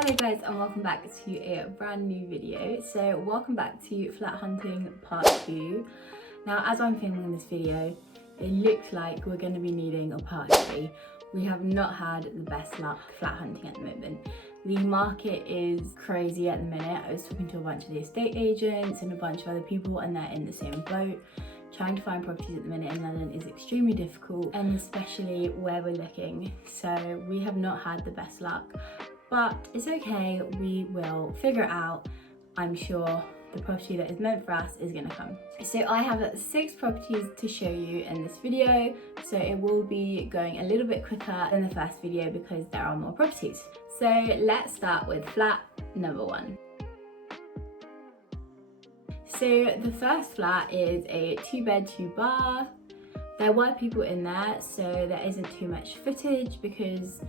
Hello guys, and welcome back to a brand new video. So welcome back to flat hunting part 2. Now as I'm filming this video, it looks like we're going to be needing a part 3. We have not had the best luck flat hunting at the moment. The market is crazy at the minute. I was talking to a bunch of the estate agents and a bunch of other people, and they're in the same boat. Trying to find properties at the minute in London is extremely difficult, and especially where we're looking. So we have not had the best luck, but it's okay. We will figure it out. I'm sure the property that is meant for us is going to come. So I have 6 properties to show you in this video, so it will be going a little bit quicker than the first video because there are more properties. So let's start with flat number 1. So the first flat is a 2-bed, 2-bath. There were people in there, so there isn't too much footage because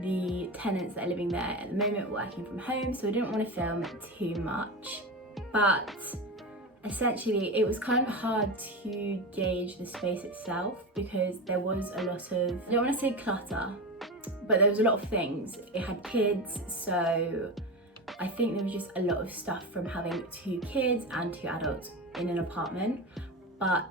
the tenants that are living there at the moment were working from home, so I didn't want to film too much. But essentially it was kind of hard to gauge the space itself because there was a lot of, I don't want to say clutter, but there was a lot of things. It had kids, so I think there was just a lot of stuff from having 2 kids and 2 adults in an apartment, but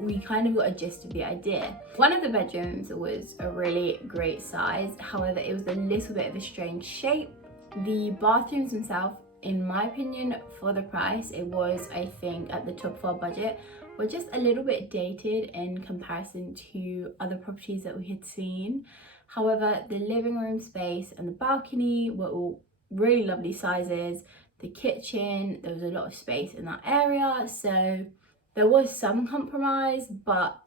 we kind of got a gist of the idea. One of the bedrooms was a really great size, however it was a little bit of a strange shape. The bathrooms themselves, in my opinion, for the price, it was, I think, at the top of our budget, were just a little bit dated in comparison to other properties that we had seen. However, the living room space and the balcony were all really lovely sizes. The kitchen, there was a lot of space in that area, so there was some compromise, but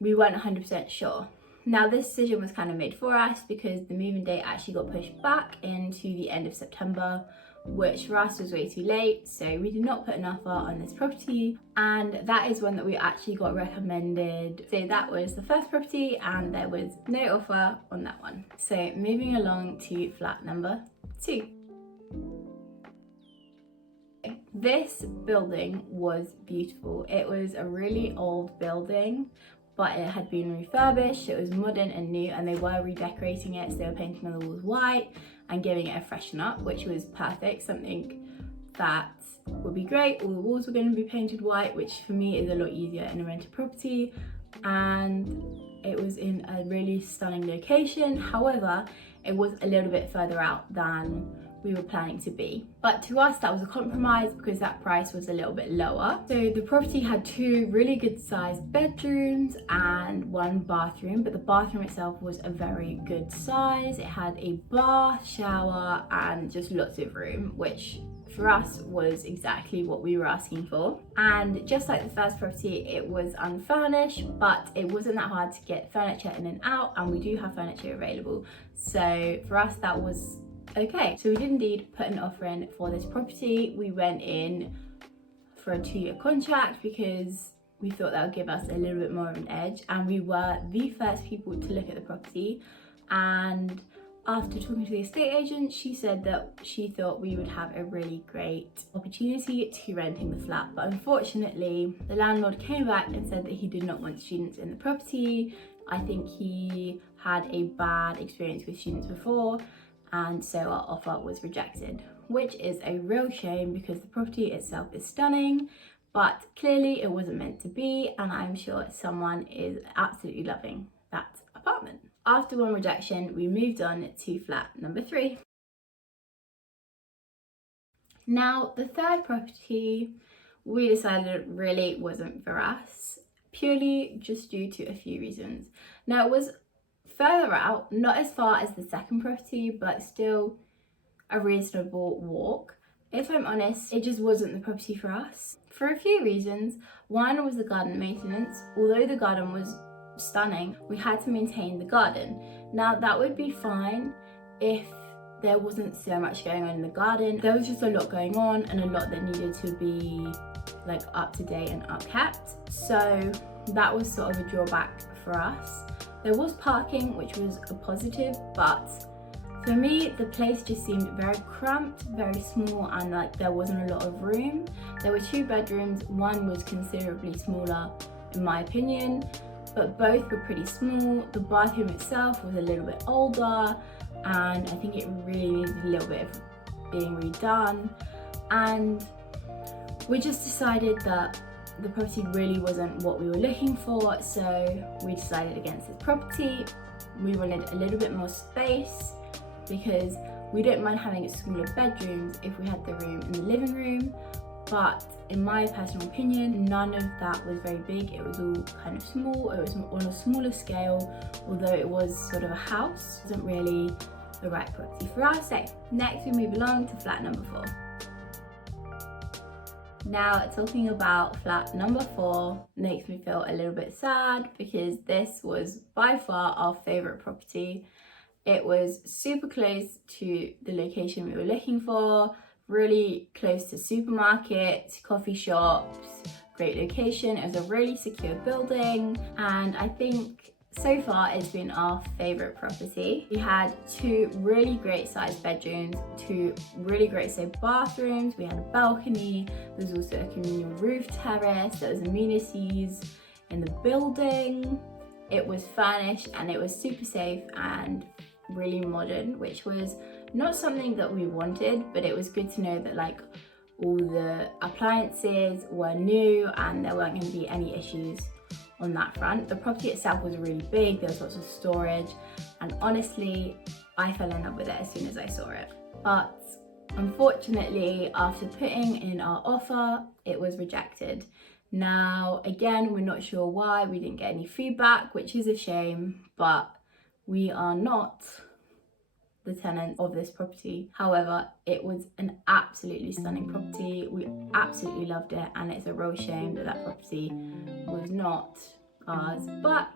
we weren't 100% sure. Now this decision was kind of made for us because the moving date actually got pushed back into the end of September, which for us was way too late, so we did not put an offer on this property, and that is one that we actually got recommended. So that was the first property and there was no offer on that one. So moving along to flat number 2. This building was beautiful. It was a really old building, but it had been refurbished. It was modern and new, and they were redecorating it, so they were painting the walls white and giving it a freshen up, which was perfect, something that would be great. All the walls were going to be painted white, which for me is a lot easier in a rented property, and it was in a really stunning location. However, it was a little bit further out than we were planning to be, but to us that was a compromise because that price was a little bit lower. So the property had 2 really good sized bedrooms and 1 bathroom, but the bathroom itself was a very good size. It had a bath, shower, and just lots of room, which for us was exactly what we were asking for. And just like the first property, it was unfurnished, but it wasn't that hard to get furniture in and out, and we do have furniture available, so for us that was okay. So we did indeed put an offer in for this property. We went in for a 2-year contract because we thought that would give us a little bit more of an edge, and we were the first people to look at the property. And after talking to the estate agent, she said that she thought we would have a really great opportunity to renting the flat, but unfortunately the landlord came back and said that he did not want students in the property. I think he had a bad experience with students before, and so our offer was rejected, which is a real shame because the property itself is stunning, but clearly it wasn't meant to be, and I'm sure someone is absolutely loving that apartment. After 1 rejection, we moved on to flat number 3. Now the third property we decided really wasn't for us, purely just due to a few reasons. Now it was further out, not as far as the second property, but still a reasonable walk. If I'm honest, it just wasn't the property for us for a few reasons. One was the garden maintenance. Although the garden was stunning, we had to maintain the garden. Now that would be fine if there wasn't so much going on in the garden. There was just a lot going on and a lot that needed to be like up to date and upkept, so that was sort of a drawback for us. There was parking, which was a positive, but for me the place just seemed very cramped, very small, and like there wasn't a lot of room. There were 2 bedrooms, one was considerably smaller in my opinion, but both were pretty small. The bathroom itself was a little bit older, and I think it really needed a little bit of being redone, and we just decided that the property really wasn't what we were looking for, so we decided against this property. We wanted a little bit more space because we don't mind having smaller bedrooms if we had the room in the living room, but in my personal opinion, none of that was very big. It was all kind of small. It was on a smaller scale, although it was sort of a house. It wasn't really the right property for us. So next we move along to flat number 4. Now, talking about flat number 4 makes me feel a little bit sad because this was by far our favourite property. It was super close to the location we were looking for, really close to supermarkets, coffee shops, great location. It was a really secure building, and I think so far it's been our favourite property. We had 2 really great sized bedrooms, 2 really great sized bathrooms, we had a balcony, there was also a communal roof terrace, there was amenities in the building. It was furnished and it was super safe and really modern, which was not something that we wanted, but it was good to know that like all the appliances were new and there weren't going to be any issues on that front. The property itself was really big, there was lots of storage, and honestly I fell in love with it as soon as I saw it. But unfortunately, after putting in our offer, it was rejected. Now again, we're not sure why. We didn't get any feedback, which is a shame, but we are not the tenant of this property. However, it was an absolutely stunning property. We absolutely loved it, and it's a real shame that that property was not ours, but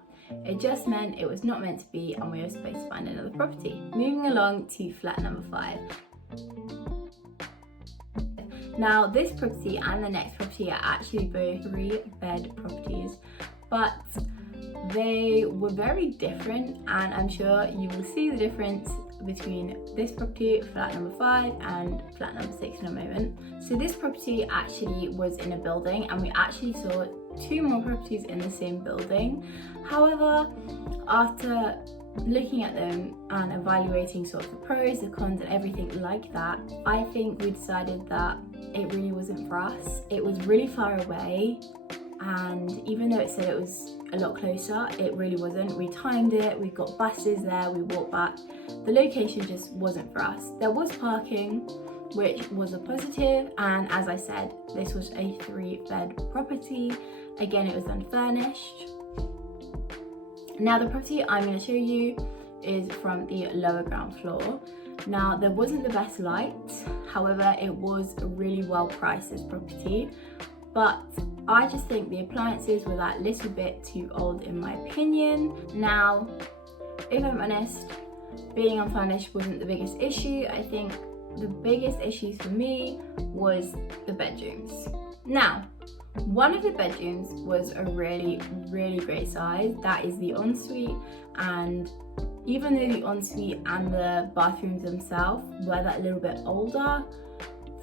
it just meant it was not meant to be and we were supposed to find another property. Moving along to flat number 5. Now this property and the next property are actually both 3-bed properties, but they were very different, and I'm sure you will see the difference between this property, flat number 5, and flat number 6 in a moment. So this property actually was in a building, and we actually saw 2 more properties in the same building. However, after looking at them and evaluating sort of the pros, the cons and everything like that, I think we decided that it really wasn't for us. It was really far away, and even though it said it was a lot closer, it really wasn't. We timed it, we got buses there, we walked back. The location just wasn't for us. There was parking, which was a positive, and as I said, this was a 3-bed property. Again, it was unfurnished. Now the property I'm going to show you is from the lower ground floor. Now there wasn't the best light, however it was a really well priced, this property, but I just think the appliances were that little bit too old in my opinion. Now, if I'm honest, being unfurnished wasn't the biggest issue. I think the biggest issues for me was the bedrooms. Now, one of the bedrooms was a really great size. That is the ensuite, and even though the ensuite and the bathrooms themselves were that little bit older,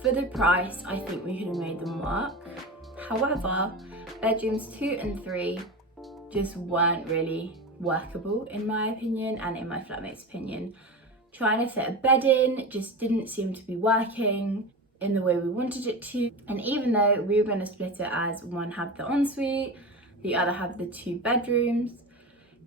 for the price, I think we could have made them work. However, bedrooms 2 and 3 just weren't really workable in my opinion and in my flatmate's opinion. Trying to fit a bed in just didn't seem to be working in the way we wanted it to, and even though we were going to split it as one have the ensuite, the other have the 2 bedrooms,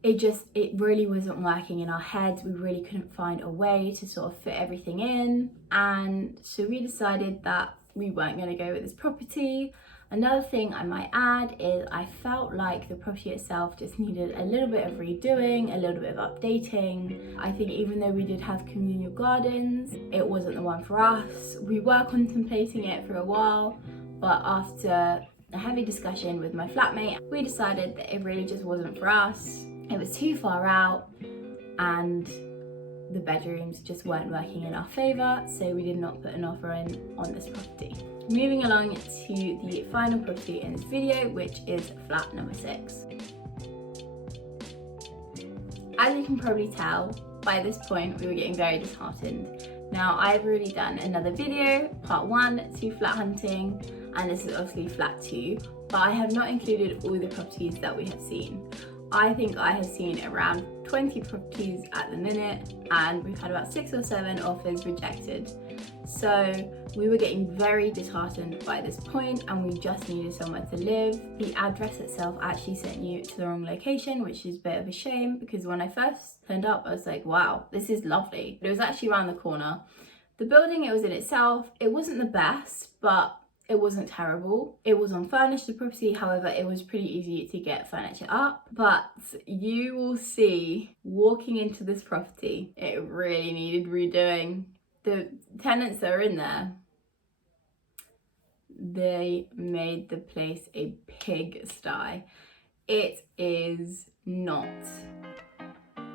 it really wasn't working in our heads. We really couldn't find a way to sort of fit everything in, and so we decided that we weren't going to go with this property. Another thing I might add is I felt like the property itself just needed a little bit of redoing, a little bit of updating. I think even though we did have communal gardens, it wasn't the one for us. We were contemplating it for a while, but after a heavy discussion with my flatmate, we decided that it really just wasn't for us. It was too far out and the bedrooms just weren't working in our favour, so we did not put an offer in on this property. Moving along to the final property in this video, which is flat number 6. As you can probably tell, by this point we were getting very disheartened. Now I've already done another video, part 1 to flat hunting, and this is obviously flat 2, but I have not included all the properties that we have seen. I think I have seen around 20 properties at the minute, and we've had about 6 or 7 offers rejected. So we were getting very disheartened by this point, and we just needed somewhere to live. The address itself actually sent you to the wrong location, which is a bit of a shame, because when I first turned up, I was like, wow, this is lovely. But it was actually around the corner. The building it was in itself, it wasn't the best, but it wasn't terrible. It was unfurnished, the property, however, it was pretty easy to get furniture up. But you will see, walking into this property, it really needed redoing. The tenants that are in there, they made the place a pigsty. It is not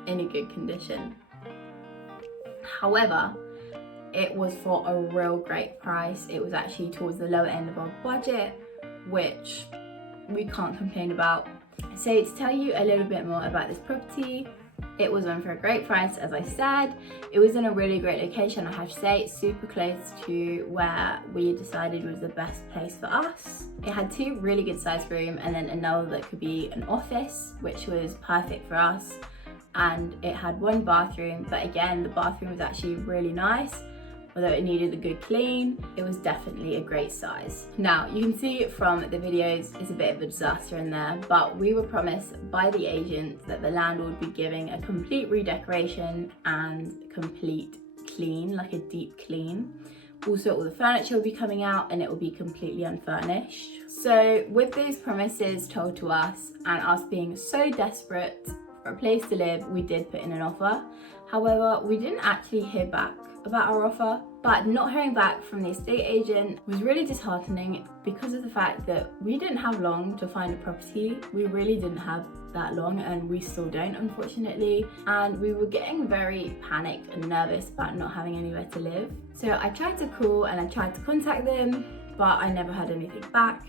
in a good condition. However, it was for a real great price. It was actually towards the lower end of our budget, which we can't complain about. So to tell you a little bit more about this property, it was on for a great price, as I said. It was in a really great location, I have to say. It's super close to where we decided was the best place for us. It had 2 really good sized rooms and then another that could be an office, which was perfect for us. And it had 1 bathroom, but again, the bathroom was actually really nice. Although it needed a good clean, it was definitely a great size. Now, you can see from the videos, it's a bit of a disaster in there, but we were promised by the agent that the landlord would be giving a complete redecoration and complete clean, like a deep clean. Also, all the furniture will be coming out and it will be completely unfurnished. So with those promises told to us and us being so desperate for a place to live, we did put in an offer. However, we didn't actually hear back about our offer, but not hearing back from the estate agent was really disheartening because of the fact that we didn't have long to find a property. We really didn't have that long, and we still don't, unfortunately, and we were getting very panicked and nervous about not having anywhere to live. So I tried to call and I tried to contact them, but I never heard anything back.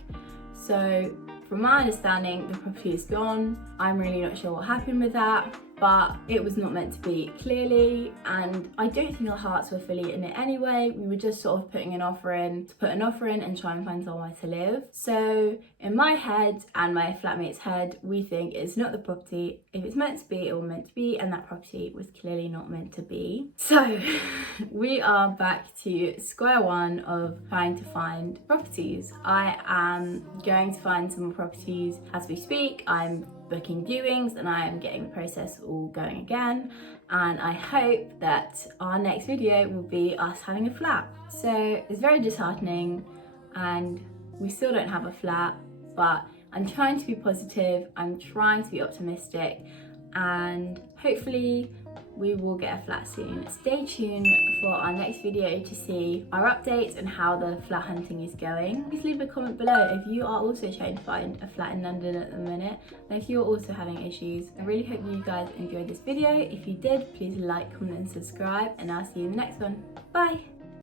So from my understanding, the property is gone. I'm really not sure what happened with that, but it was not meant to be, clearly, and I don't think our hearts were fully in it anyway. We were just sort of putting an offer in to put an offer in and try and find somewhere to live. So in my head and my flatmate's head, we think it's not the property. If it's meant to be, it was meant to be, and that property was clearly not meant to be. So we are back to square one of trying to find properties. I am going to find some more properties as we speak. I'm booking viewings and I am getting the process all going again, and I hope that our next video will be us having a flat. So it's very disheartening and we still don't have a flat, but I'm trying to be positive, I'm trying to be optimistic, and hopefully we will get a flat soon. Stay tuned for our next video to see our updates and how the flat hunting is going. Please leave a comment below if you are also trying to find a flat in London at the minute, and if you're also having issues. I really hope you guys enjoyed this video. If you did, please like, comment and subscribe, and I'll see you in the next one. Bye!